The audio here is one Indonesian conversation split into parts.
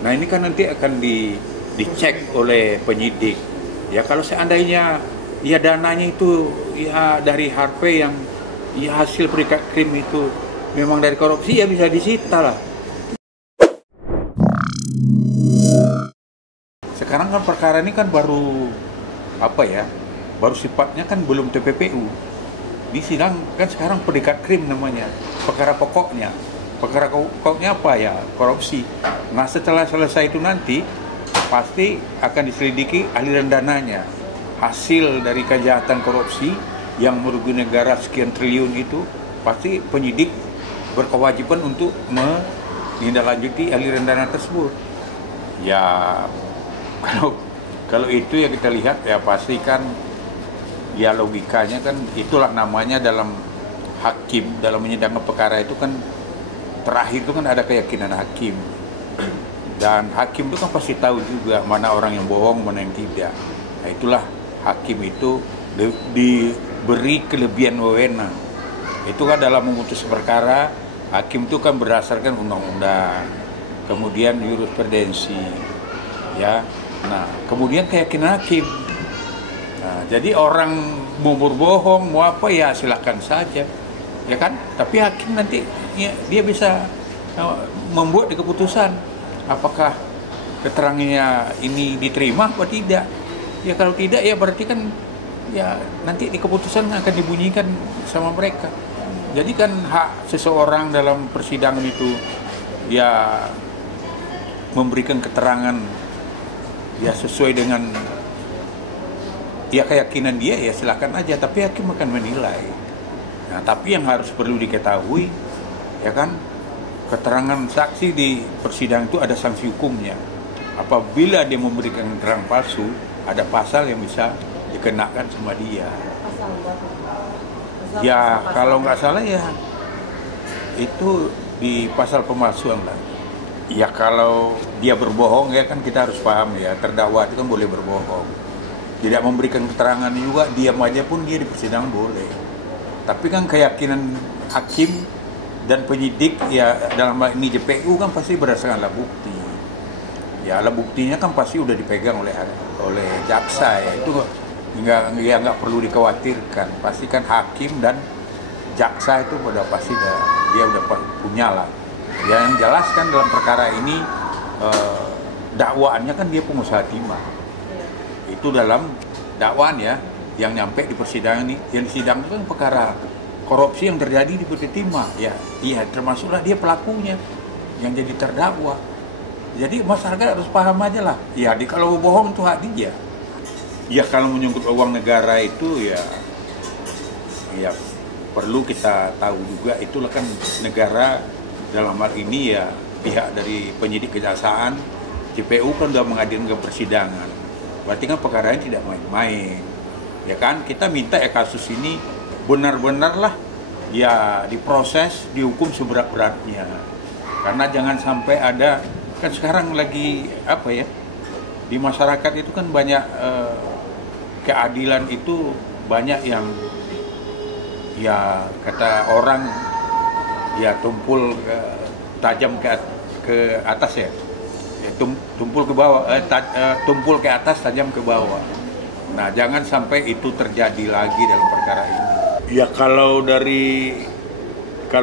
Nah ini kan nanti akan dicek oleh penyidik. Ya kalau seandainya ya dananya itu ya dari Harvey yang ya hasil predikat krim itu memang dari korupsi, ya bisa disita lah. Sekarang kan perkara ini kan baru baru sifatnya kan belum TPPU. Di sidang kan sekarang predikat krim namanya, perkara pokoknya. Perkara pokoknya apa ya? Korupsi. Nah setelah selesai itu nanti pasti akan diselidiki aliran dananya. Hasil dari kejahatan korupsi yang merugi negara sekian triliun itu, pasti penyidik berkewajiban untuk menindaklanjuti aliran dana tersebut. Ya kalau itu ya kita lihat ya pasti kan ya logikanya kan itulah namanya dalam hakim dalam menyidangkan perkara itu kan terakhir itu kan ada keyakinan hakim, dan hakim itu kan pasti tahu juga mana orang yang bohong mana yang tidak. Nah itulah hakim itu diberi kelebihan wewenang. Itu kan dalam memutus perkara hakim itu kan berdasarkan undang-undang, kemudian jurisprudensi, ya. Nah kemudian keyakinan hakim. Nah, jadi orang mau berbohong mau apa ya silahkan saja, ya kan. Tapi hakim nanti ya, dia bisa membuat keputusan apakah keterangannya ini diterima atau tidak. Ya kalau tidak ya berarti kan ya nanti di keputusan akan dibunyikan sama mereka. Jadi kan hak seseorang dalam persidangan itu ya memberikan keterangan ya sesuai dengan ya keyakinan dia, ya silakan aja, tapi hakim akan menilai. Nah, tapi yang harus perlu diketahui ya kan, keterangan saksi di persidangan itu ada sanksi hukumnya. Apabila dia memberikan keterangan palsu, ada pasal yang bisa dikenakan sama dia. Ya kalau nggak salah ya itu di pasal pemalsuan lah. Ya kalau dia berbohong ya kan kita harus paham ya, terdakwa itu kan boleh berbohong. Tidak memberikan keterangan juga, diam aja pun dia di persidangan boleh. Tapi kan keyakinan hakim dan penyidik ya dalam hal ini JPU kan pasti berdasarkan alat bukti. Ya alat buktinya kan pasti udah dipegang oleh jaksa ya, itu nggak perlu dikhawatirkan. Pasti kan hakim dan jaksa itu udah pasti dia udah punya lah. Ya, yang jelas kan dalam perkara ini dakwaannya kan dia pengusaha timah. Itu dalam dakwaan ya yang nyampe di persidangan ini, yang disidang itu kan perkara korupsi yang terjadi di PT Timah ya, iya termasuklah dia pelakunya yang jadi terdakwa. Jadi masyarakat harus paham aja lah ya, kalau bohong itu hak dia ya. Kalau menyangkut uang negara itu ya perlu kita tahu juga, itulah kan negara dalam hal ini ya pihak dari penyidik kejaksaan JPU kan sudah menghadirkan ke persidangan. Berarti kan perkaranya tidak main-main, ya kan? Kita minta ya kasus ini benar-benar lah ya diproses, dihukum seberat-beratnya. Karena jangan sampai ada, kan sekarang lagi apa ya, di masyarakat itu kan banyak keadilan itu banyak yang ya kata orang ya tumpul tajam ke atas ya. Tumpul ke bawah, tumpul ke atas, tajam ke bawah. Nah, jangan sampai itu terjadi lagi dalam perkara ini. Ya kalau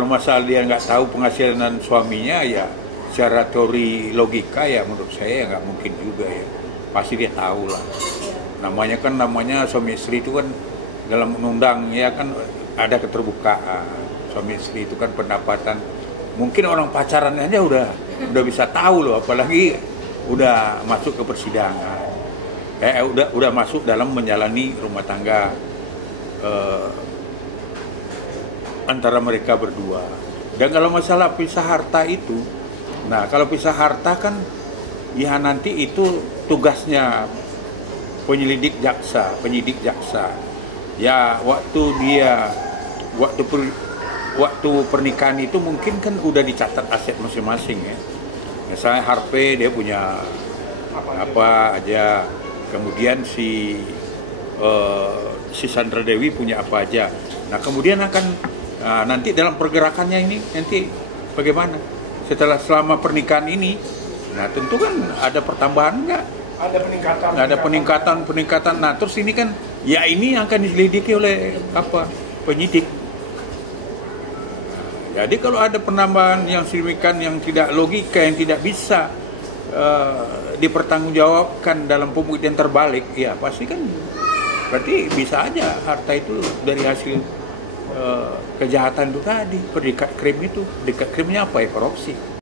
masalah dia nggak tahu penghasilan suaminya ya, secara teori logika ya menurut saya ya nggak mungkin juga ya. Pasti dia tahu lah. Namanya suami istri itu kan dalam undang ya kan ada keterbukaan. Suami istri itu kan pendapatan. Mungkin orang pacaran aja udah bisa tahu loh, apalagi udah masuk ke persidangan. Udah masuk dalam menjalani rumah tangga antara mereka berdua. Dan kalau masalah pisah harta itu, nah kalau pisah harta kan ya nanti itu tugasnya penyidik jaksa. Ya waktu pernikahan itu mungkin kan udah dicatat aset masing-masing ya. Misalnya Harvey dia punya apa aja, kemudian si Sandra Dewi punya apa aja. Nah kemudian akan nanti dalam pergerakannya ini nanti bagaimana selama pernikahan ini. Nah tentu kan ada pertambahan nggak? Ada peningkatan. Nah terus ini kan ya ini yang akan diselidiki oleh penyidik. Jadi kalau ada penambahan yang signifikan, yang tidak logika, yang tidak bisa dipertanggungjawabkan dalam pembuktian terbalik, ya pasti kan berarti bisa aja harta itu dari hasil kejahatan itu tadi, predikat krim itu. Predikat krimnya apa ya? Korupsi.